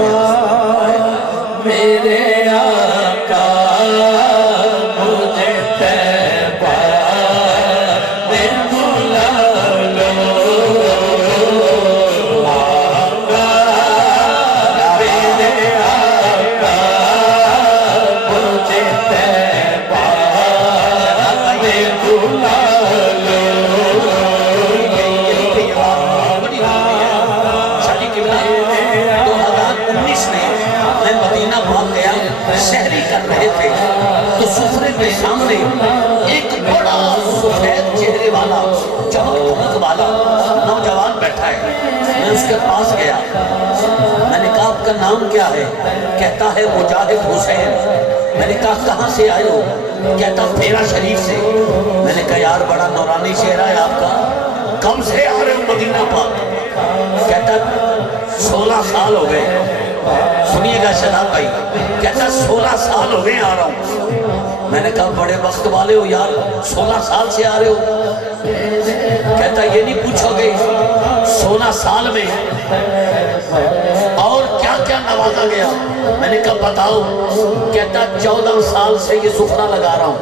آقا میرے آقا مجھے طیبہ میں بلا لو آقا میرے آقا مجھے طیبہ میں بلا شہری کر رہے تھے تو سفرے کے سامنے ایک بڑا سفید چہرے والا چمک دمک والا نوجوان بیٹھا ہے. میں اس کے پاس گیا, میں نے کہا آپ کا نام کیا ہے؟ کہتا ہے مجاہد حسین. میں نے کہا کہاں سے آئے ہو؟ کہتا پھیرا شریف سے. میں نے کہا یار بڑا نورانی چہرہ ہے آپ کا, کب سے آ رہے ہو مدینہ پاک؟ کہتا 16 سال ہو گئے. سنیے گا شہزاد بھائی, کہتا 16 سال ہو گئے آ رہا ہوں. میں نے کہا بڑے وقت والے ہو یار, 16 سال سے آ رہے ہو. کہتا یہ نہیں پوچھو گے 16 سال میں اور کیا کیا نوازا گیا؟ میں نے کہا بتاؤ. کہتا 14 سال سے یہ سفرہ لگا رہا ہوں,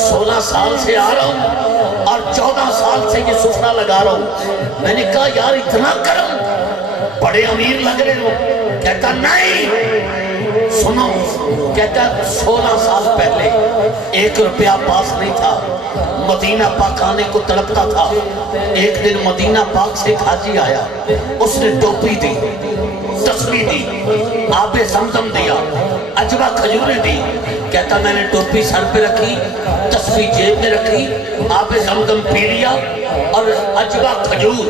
16 سال سے آ رہا ہوں اور 14 سال سے یہ سفرہ لگا رہا ہوں. میں نے کہا یار اتنا کرم, بڑے امیر لگ رہے ہو. کہتا نہیں سنو, کہتا 16 سال پہلے 1 روپیہ پاس نہیں تھا, مدینہ پاک آنے کو تڑپتا تھا. ایک دن مدینہ پاک سے ایک حاجی آیا, اس نے ٹوپی دی, تسبیح دی, آب زمزم دیا, عجبہ کھجوریں دی. کہتا میں نے ٹوپی سر پہ رکھی, تسبیح جیب میں رکھی, آب زمزم پی لیا اور عجبہ کھجور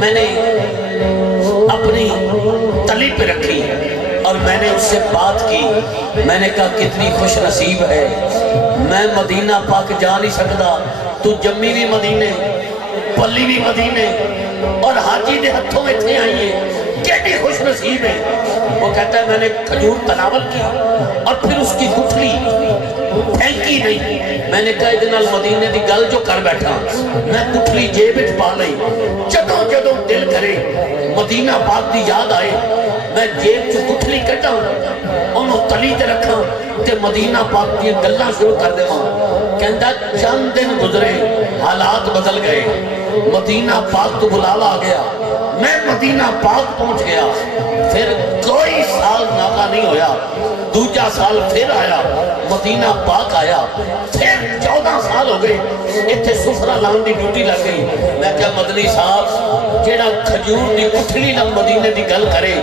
میں نے اپنی تلی پہ رکھی اور میں نے اس سے بات کی. میں نے کہا کتنی خوش نصیب ہے, میں مدینہ پاک جا نہیں سکتا, تو جمی بھی مدینے, پلی بھی مدینے اور حاجی دے ہتھوں میں تھے آئیے, کتنی خوش نصیب ہے. وہ کہتا ہے میں نے کھجور تناول کیا اور پھر اس کی گٹھلی پھینکی نہیں. میں نے کہا ادھر مدینے دی گل جو کر بیٹھا, میں گٹھلی جیب وچ پا لئی, جدوں جدوں دل کرے مدینہ پاک دی یاد آئے میں جیب چ گٹھلی کٹا, انہوں تلی تے رکھا تے مدینہ پاک دی گلاں شروع کر دیواں. کہندا چند دن گزرے, حالات بدل گئے, مدینہ پاک تو بلاوا آ گیا, میں مدینہ پاک پہنچ گیا. پھر کوئی سال ناکا نہیں ہویا, دوجا سال پھر آیا, مدینہ پاک آیا, پھر 14 سال ہو گئے, اتھے سفرہ لان دی ڈیوٹی لگ گئی. میں کہا مدنی صاحب جیڑا کھجور دی اٹھلی نہ مدینے دی گل کرے,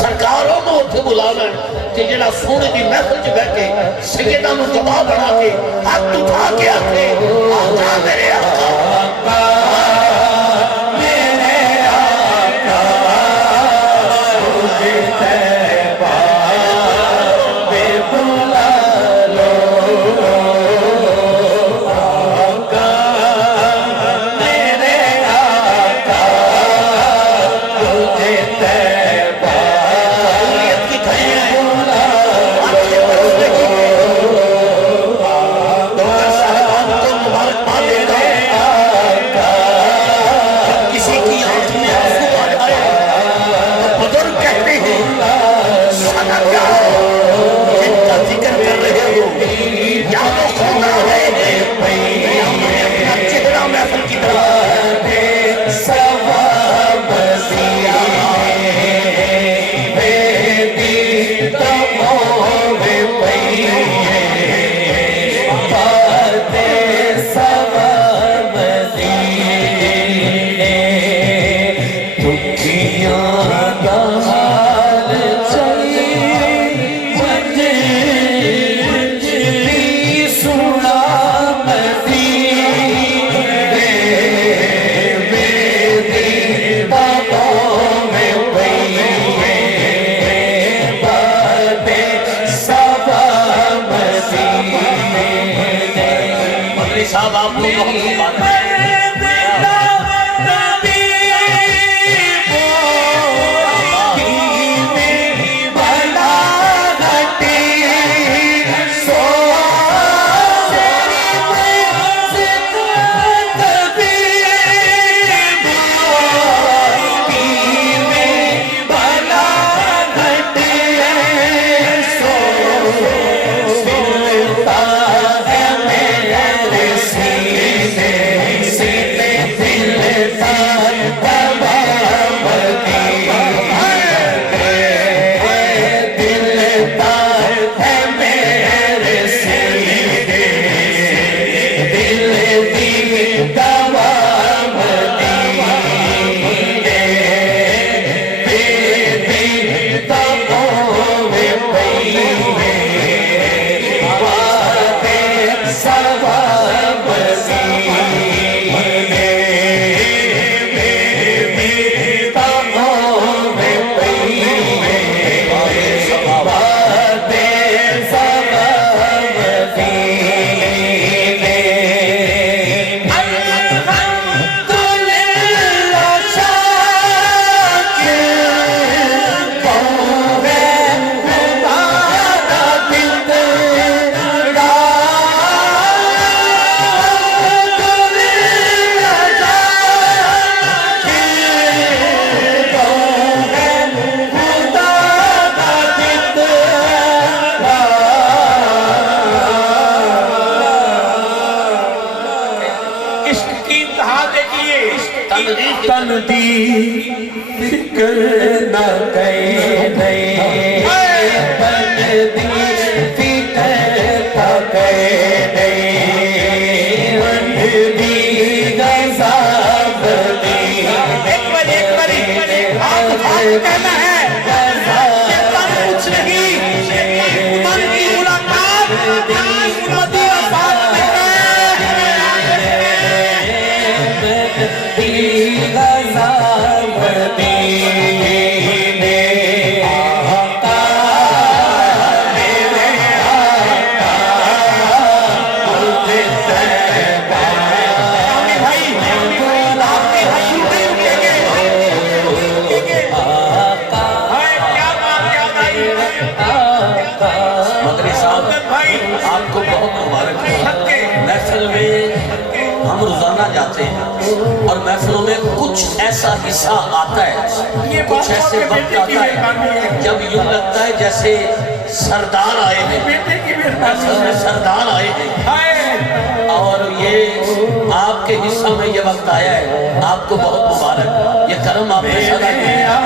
سرکاروں میں اتھے بلا لیں کہ جیڑا سونے دی محفل چ بیٹھ کے سیدہ نو جواب بنا کے ہاتھ اٹھا کے آتے آقا میرے آقا صاحب آپ کو بہت بات ہے. کہنا ہے یہ تن کچھ نہیں، من کی ملاقات مدینہ پاک میں آپ کو بہت مبارک ہے۔ محفل میں ہم روزانہ جاتے ہیں اور محفلوں میں کچھ ایسا حصہ آتا ہے، کچھ ایسے وقت آتا ہے جب یوں لگتا ہے جیسے سردار آئے ہیں، محفل میں سردار آئے ہیں، اور یہ آپ کے حصہ میں یہ وقت آیا ہے۔ آپ کو بہت مبارک، یہ کرم آپ نے صدا کیا۔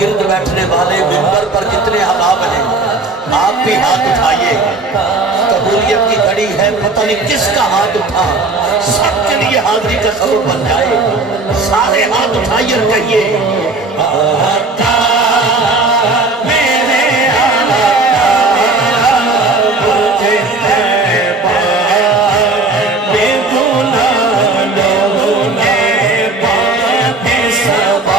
گرد بیٹھنے والے منبر پر جتنے احباب ہیں، آپ بھی ہاتھ اٹھائیے۔ قبولیت کی گھڑی ہے، پتہ نہیں کس کا ہاتھ اٹھا، سب کے لیے حاضری کا سبب بن جائے۔ سارے ہاتھ اٹھائیے اور کہیے آقا میرے آقا مجھے طیبہ میں بلا لو، اے بات صبا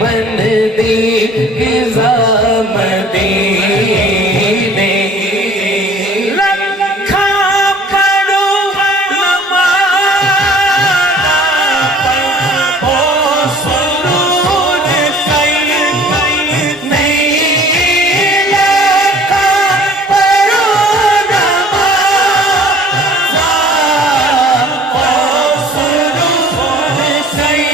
من دی نظام دین لکھا پڑھو نماز او سرور کئی نہیں لکھا پڑھو نماز او سرور کئی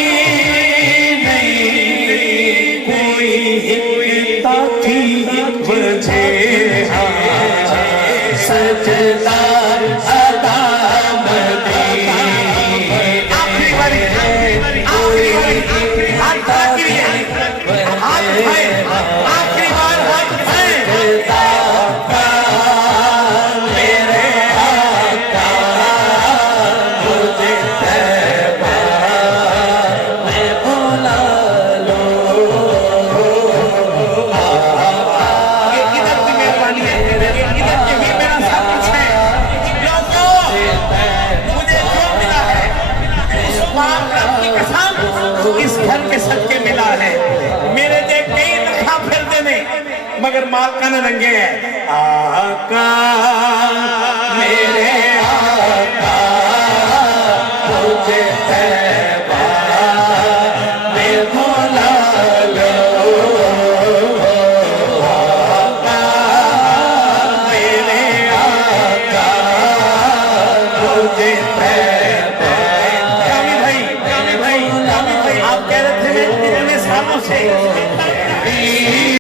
سجدہ ادا مدینے آخری باری ہاتھ آخری بار سجدہ کا میرے آقا مجھے تیبہ میں بلا لو اس گھر کے صدقے ملا ہے میرے دے کئی لکھا پھر دینے مگر مال کا نہ رنگے ہے آقا میرے